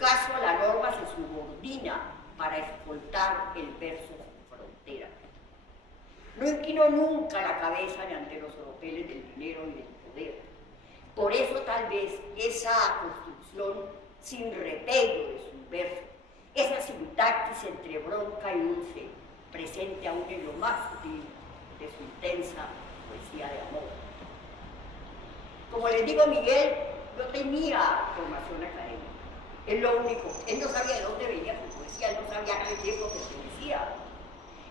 caso, la norma se subordina para escoltar el verso sin frontera. No inclinó nunca la cabeza ni ante los oropeles del dinero y del poder. Por eso tal vez esa construcción sin repello de sus versos, esa sintaxis entre bronca y dulce, presente aún en lo más sutil de su intensa poesía de amor. Como les digo, Miguel no tenía formación académica. Es lo único. Él no sabía de dónde venía su poesía, él no sabía a qué tiempo pertenecía.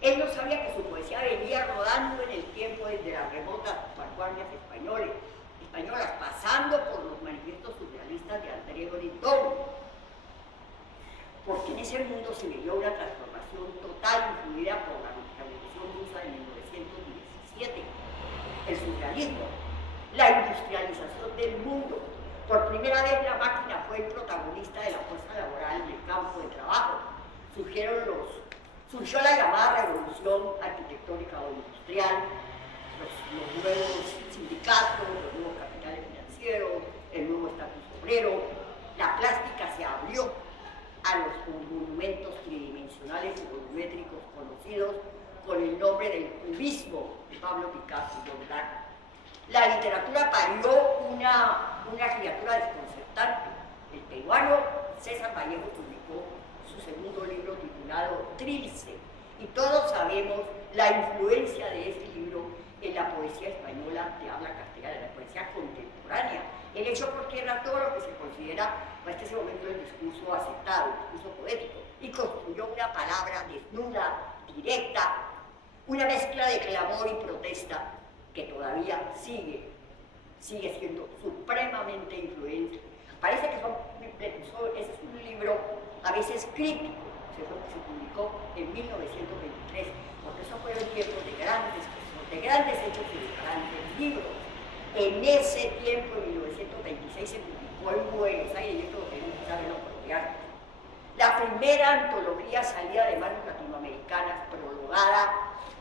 Él no sabía que su poesía venía rodando en el tiempo desde las remotas vanguardias españolas, pasando por los manifiestos surrealistas de André Breton, porque en ese mundo se vivió una transformación total influida por la Revolución Rusa de 1917, el surrealismo, la industrialización del mundo. Por primera vez la máquina fue el protagonista de la fuerza laboral en el campo de trabajo. Surgió la llamada revolución arquitectónica o industrial, los nuevos sindicatos, los nuevos capitales financieros, el nuevo estatus obrero. La plástica se abrió a los monumentos tridimensionales y volumétricos conocidos con el nombre del cubismo de Pablo Picasso y John Black. La literatura parió una criatura desconcertante. El peruano César Vallejo publicó su segundo libro titulado Trilce, y todos sabemos la influencia de ese libro en la poesía española de habla castellana, en la poesía contemporánea. Él echó por tierra todo lo que se considera hasta ese momento el discurso aceptado, el discurso poético, y construyó una palabra desnuda, directa, una mezcla de clamor y protesta que todavía sigue siendo supremamente influente. Parece que ese es un libro a veces crítico, se publicó en 1923, porque esos fueron tiempos de grandes hechos y de grandes libros. En ese tiempo, en 1926, se publicó en Buenos Aires, y esto lo tenemos que saber los colombianos, la primera antología salida de manos latinoamericanas, prologada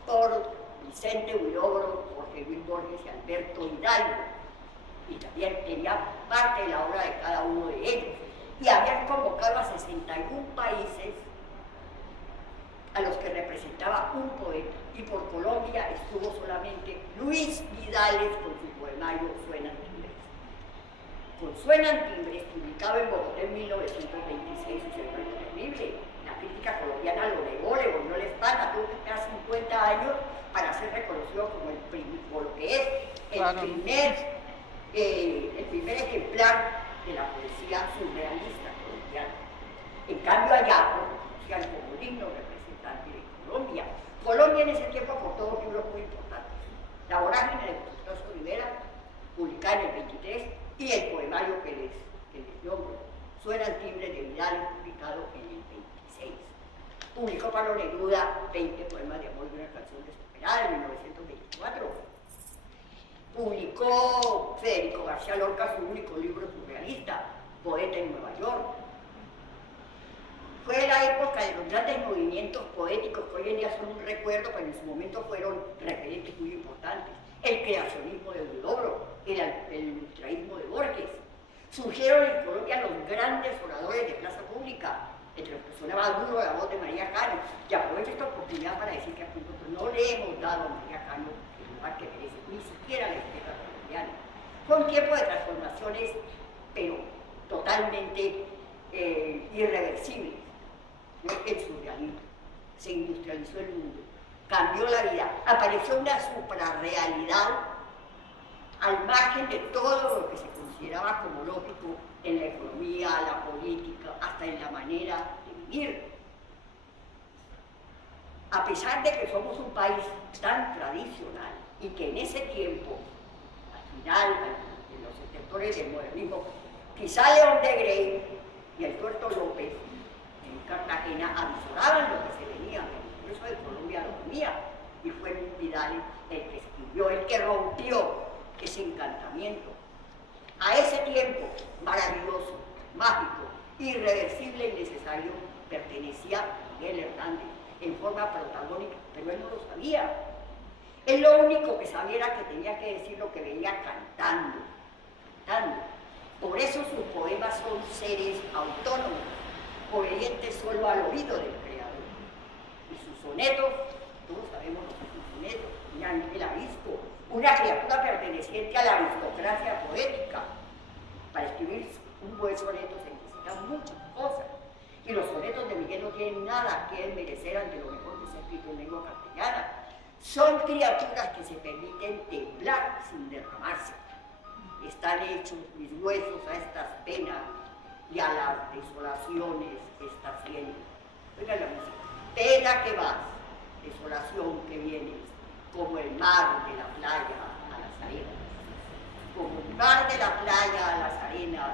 por Vicente Huidobro, Jorge Luis Borges y Alberto Hidalgo, y también tenía parte de la obra de cada uno de ellos, y habían convocado a 61 países a los que representaba un poeta, y por Colombia estuvo solamente Luis Vidales con su poemario Suenan Timbres. Con Suenan Timbres, publicado en Bogotá en 1926, sucedió algo terrible. La crítica colombiana lo negó, le volvió la espalda, tuvo que esperar 50 años para ser reconocido como lo que es el primer ejemplar de la poesía surrealista colombiana. En cambio allá lo conocían como digno representante de Colombia. Colombia en ese tiempo aportó dos libros muy importantes: La vorágine de Gustavo Rivera, publicada en el 23, y el poemario que les nombro, Suenan Timbres de Vidal, publicado en el 26. Publicó Pablo Neruda 20 poemas de amor y una canción desesperada en 1924. Publicó Federico García Lorca su único libro surrealista, Poeta en Nueva York. Fue la época de los grandes movimientos poéticos que hoy en día son un recuerdo, pero en su momento fueron referentes muy importantes. El creacionismo de Huidobro, el ultraísmo de Borges. Surgieron en Colombia los grandes oradores de plaza pública, entre los que sonaba duro la voz de María Cano. Y aprovecho esta oportunidad para decir que aquí nosotros no le hemos dado a María Cano el lugar que merece, ni siquiera la izquierda colombiana. Fue un tiempo de transformaciones, pero totalmente irreversibles. El surrealismo, se industrializó el mundo, cambió la vida, apareció una suprarrealidad al margen de todo lo que se consideraba como lógico en la economía, la política, hasta en la manera de vivir. A pesar de que somos un país tan tradicional y que en ese tiempo, al final, en los sectores del modernismo, quizá León de Grey y el Tuerto López en Cartagena avisoraban lo que se venía, el Congreso de Colombia lo venía, y fue Luis Vidal el que escribió, el que rompió ese encantamiento. A ese tiempo maravilloso, mágico, irreversible y necesario pertenecía Miguel Hernández en forma protagónica, pero él no lo sabía. Él lo único que sabía era que tenía que decir lo que venía cantando. Por eso sus poemas son seres autónomos, obedientes solo al oído del Creador. Y sus sonetos, todos sabemos lo que es un soneto, un ángel arisco, una criatura perteneciente a la aristocracia poética. Para escribir un buen soneto se necesitan muchas cosas. Y los sonetos de Miguel no tienen nada que merecer ante lo mejor que se ha escrito en lengua castellana. Son criaturas que se permiten temblar sin derramarse. Están hechos mis huesos a estas penas y a las desolaciones que está haciendo. Oigan la música. Pena que vas, desolación que vienes, como el mar de la playa a las arenas. Como el mar de la playa a las arenas,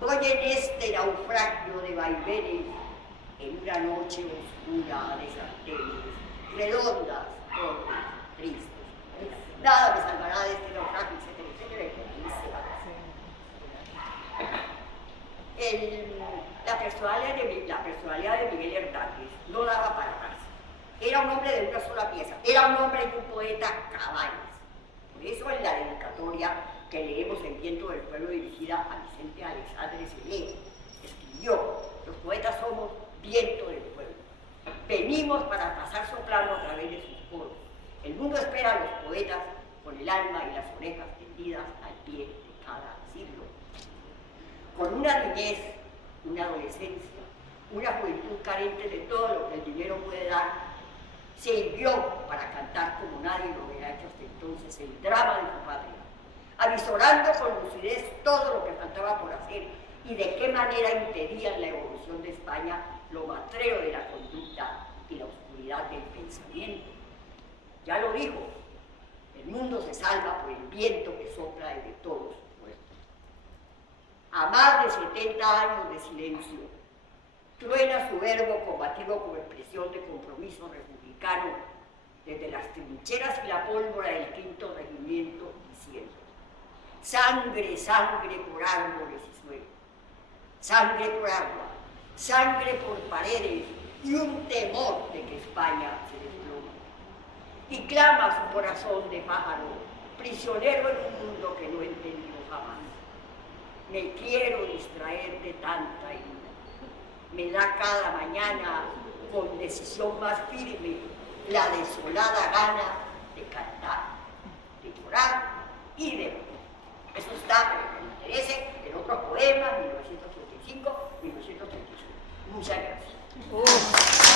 voy en este naufragio de vaivenes, en una noche oscura de sartenes, redondas, torpes, tristes. Nada me salvará de este naufragio, etcétera, etcétera, y se va. La personalidad de Miguel Hernández no daba para más. Era un hombre de una sola pieza, era un hombre y un poeta cabales. Por eso en la dedicatoria que leemos en Viento del Pueblo, dirigida a Vicente Alexandre Selé, escribió: los poetas somos viento del pueblo. Venimos para pasar soplando a través de sus poros. El mundo espera a los poetas con el alma y las orejas tendidas al pie de cada siglo. Con una niñez, una adolescencia, una juventud carente de todo lo que el dinero puede dar, se irguió para cantar como nadie lo había hecho hasta entonces el drama de su patria, avisorando con lucidez todo lo que faltaba por hacer y de qué manera impedían la evolución de España lo matrero de la conducta y la oscuridad del pensamiento. Ya lo dijo, el mundo se salva por el viento que sopla desde todos sus puertos. A más de 70 años de silencio, truena su verbo combativo como expresión de compromiso republicano desde las trincheras y la pólvora del quinto regimiento, diciendo: sangre, sangre por árboles y suelo, sangre por agua, sangre por paredes y un temor de que España se desploma. Y clama su corazón de pájaro, prisionero en un mundo que no entendió jamás. Me quiero distraer de tanta ira. Me da cada mañana, con decisión más firme, la desolada gana de cantar, de llorar y de reír. Eso está, para que me interese, en otros poemas, 1935, 1935. Muchas gracias.